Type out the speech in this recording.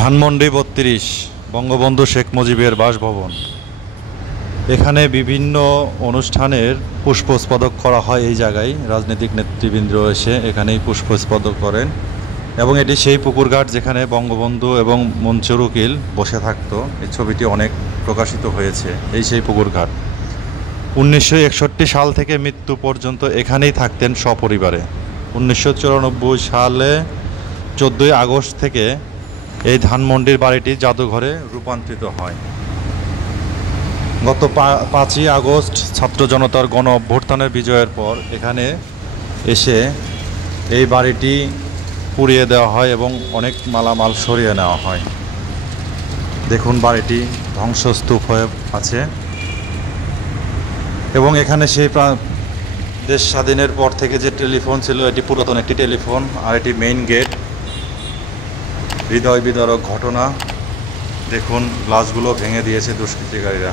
ধানমন্ডি ৩২ বঙ্গবন্ধু শেখ মুজিবের বাসভবন। এখানে বিভিন্ন অনুষ্ঠানের পুষ্পস্তবক করা হয়। এই জায়গায় রাজনৈতিক নেতৃবৃন্দ এসে এখানেই পুষ্পস্তবক করেন এবং এটি সেই পুকুরঘাট যেখানে বঙ্গবন্ধু এবং মনসুর উকিল বসে থাকতো। এই ছবিটি অনেক প্রকাশিত হয়েছে। এই সেই পুকুরঘাট 1961 সাল থেকে মৃত্যু পর্যন্ত এখানেই থাকতেন সপরিবারে। 1994 সালে 14 আগস্ট থেকে এই ধানমন্ডির বাড়িটি জাদুঘরে রূপান্তরিত হয়। গত 5ই আগস্ট ছাত্র জনতার গণ অভ্যুত্থানের বিজয়ের পর এখানে এসে এই বাড়িটি পুড়িয়ে দেওয়া হয় এবং অনেক মালামাল সরিয়ে নেওয়া হয়। দেখুন বাড়িটি ধ্বংসস্তূপ হয়ে আছে এবং এখানে সেই দেশ স্বাধীনের পর থেকে যে টেলিফোন ছিল, এটি পুরাতন একটি টেলিফোন, আর এটি মেইন গেট। হৃদয় বিদারক ঘটনা। দেখুন গ্লাসগুলো ভেঙে দিয়েছে দুষ্কৃতিকারীরা।